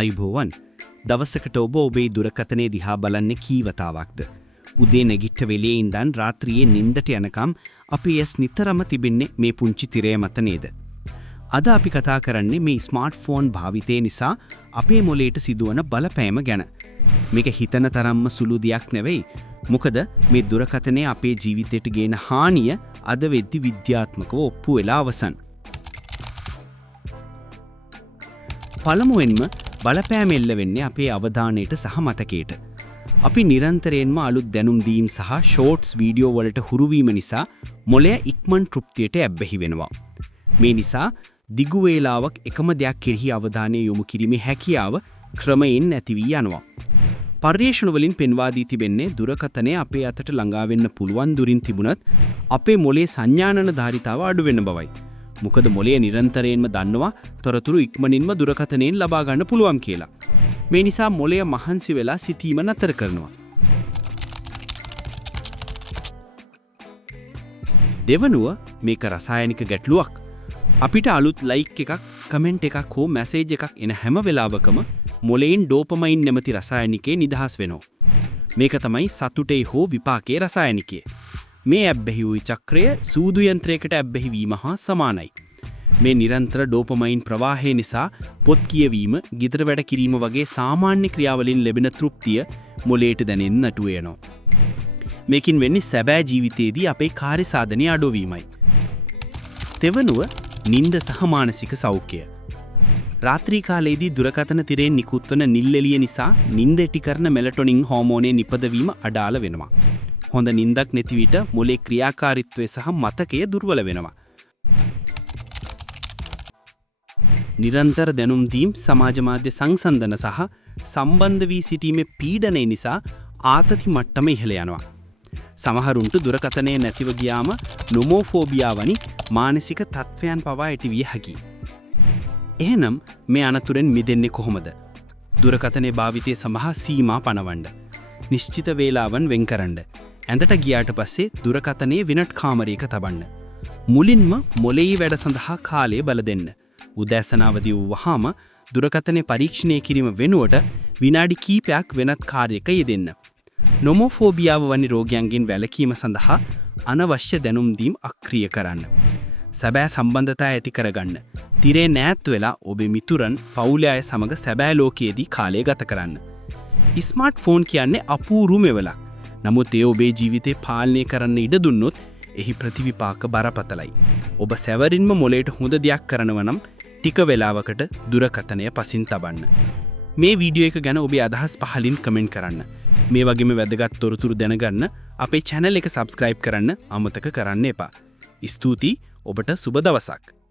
අයිබෝවන් දවසකට ඔබ ඔබේ දුරකථනයේ දිහා බලන්නේ කී වතාවක්ද? උදේ නැගිට වෙලේ ඉඳන් රාත්‍රියේ නිින්දට යනකම් අපි ඇස් නිතරම තිබෙන්නේ මේ පුංචි තිරය මත නේද? අද අපි කතා කරන්නේ මේ ස්මාර්ට්ෆෝන් භාවිතය නිසා අපේ මොළයට සිදුවන බලපෑම ගැන. මේක හිතන තරම්ම සුළු දෙයක් නෙවෙයි. මොකද මේ දුරකථනයේ අපේ ජීවිතයට ගේන හානිය අද වෙද්දි විද්‍යාත්මකව ඔප්පු වෙලා අවසන්. පළමුවෙන්ම බලපෑම එල්ල වෙන්නේ අපේ අවධානයට සහ මතකයට. අපි නිරන්තරයෙන්ම අලුත් දැනුම් දීම් සහ ෂෝට්ස් වීඩියෝ වලට හුරු වීම නිසා මොළය ඉක්මන් තෘප්තියට ඇබ්බැහි වෙනවා. මේ නිසා දිගු වේලාවක් එකම දෙයක් කෙරෙහි අවධානය යොමු කිරීමේ හැකියාව ක්‍රමයෙන් නැති වී යනවා. පර්යේෂණ වලින් පෙන්වා දී තිබෙන්නේ දුරකථනය අපේ අතට ළඟා වෙන්න පුළුවන් දුරින් තිබුණත් අපේ මොළයේ සංඥානන ධාරිතාව අඩු වෙන බවයි. මොකද මොළය නිරන්තරයෙන්ම දන්නවා තොරතුරු ඉක්මනින්ම දුරකථනයෙන් ලබා ගන්න පුළුවන් කියලා. මේ නිසා මොළය මහන්සි වෙලා සිතීම නතර කරනවා. දෙවනුව මේක රසායනික ගැටලුවක්. අපිට අලුත් ලයික් එකක්, කමෙන්ට් එකක් හෝ මැසේජ් එකක් එන හැම වෙලාවකම මොළයෙන් ඩෝපමයින් නැමැති රසායනිකේ නිදහස් වෙනවා. මේක තමයි සතුටේ හෝ විපාකයේ රසායනිකය. මේ ඇබ්බැහි වූ චක්‍රය සූදු යන්ත්‍රයකට ඇබ්බැහි වීම හා සමානයි. මේ නිරන්තර ඩෝපමයින් ප්‍රවාහය නිසා පොත් කියවීම, ගිතර වැඩ කිරීම වගේ සාමාන්‍ය ක්‍රියාවලින් ලැබෙන තෘප්තිය මොළයට දැනෙන්න නටු වෙනවා. මේකින් වෙන්නේ සැබෑ ජීවිතයේදී අපේ කාර්ය සාධනය අඩුවීමයි. තෙවනුව නිින්ද සහ මානසික සෞඛ්‍යය. රාත්‍රී කාලයේදී දුරකථන තිරයෙන් නිකුත්වන නිල් එළිය නිසා නිින්ද ඇති කරන මෙලටොනින් හෝමෝනයේ නිපදවීම අඩාල වෙනවා. හොඳ නිින්දක් නැති විට මොළේ ක්‍රියාකාරීත්වය සහ මතකය දුර්වල වෙනවා. නිරන්තර දැනුම් දීම්, සමාජ මාධ්‍ය සංසන්දන සහ සම්බන්ධ වී සිටීමේ පීඩනය නිසා ආතති මට්ටම ඉහළ යනවා. සමහරුන්ට දුරකථනය නැතිව ගියාම නොමෝෆෝබියා වැනි මානසික තත්ත්වයන් පවා ඇති විය හැකියි. එහෙනම් මේ අනතුරෙන් මිදෙන්නේ කොහොමද? දුරකථනයේ භාවිතය සඳහා සීමා පනවන්න. නිශ්චිත වේලාවන් වෙන් කරන්න. ඇඳට ගියාට පස්සේ දුරකථනයේ වෙනත් කාමරයක තබන්න. මුලින්ම මොළයේ වැඩ සඳහා කාලය බල දෙන්න. උදෑසන අවදි වුවහම දුරකථනයේ පරීක්ෂණය කිරීම වෙනුවට විනාඩි කිහිපයක් වෙනත් කාර්යයක යෙදෙන්න. නොමෝෆෝබියාව වැනි රෝගයන්ගෙන් වැළකීම සඳහා අනවශ්‍ය දැනුම් දීම් අක්‍රිය කරන්න. සැබෑ සම්බන්ධතා ඇති කරගන්න. තිරේ නැත් වෙලා ඔබේ මිතුරන්, පවුලේ අය සමග සැබෑ ලෝකයේදී කාලය ගත කරන්න. ස්මාර්ට්ෆෝන් කියන්නේ අපූරු මෙවලක්. නමුත් ඒ ඔබේ ජීවිතේ පාලනය කරන්න ඉඩ දුන්නොත් එහි ප්‍රතිවිපාක බරපතලයි. ඔබ සැවරින්ම මොළයට හොඳ දෙයක් කරනවා නම් ටික වෙලාවකට දුරකථනය පසින් තබන්න. මේ වීඩියෝ එක ගැන ඔබේ අදහස් පහලින් කමෙන්ට් කරන්න. මේ වගේම වැදගත් තොරතුරු දැනගන්න අපේ channel එක subscribe කරන්න අමතක කරන්න එපා. ස්තුතියි. ඔබට සුබ දවසක්.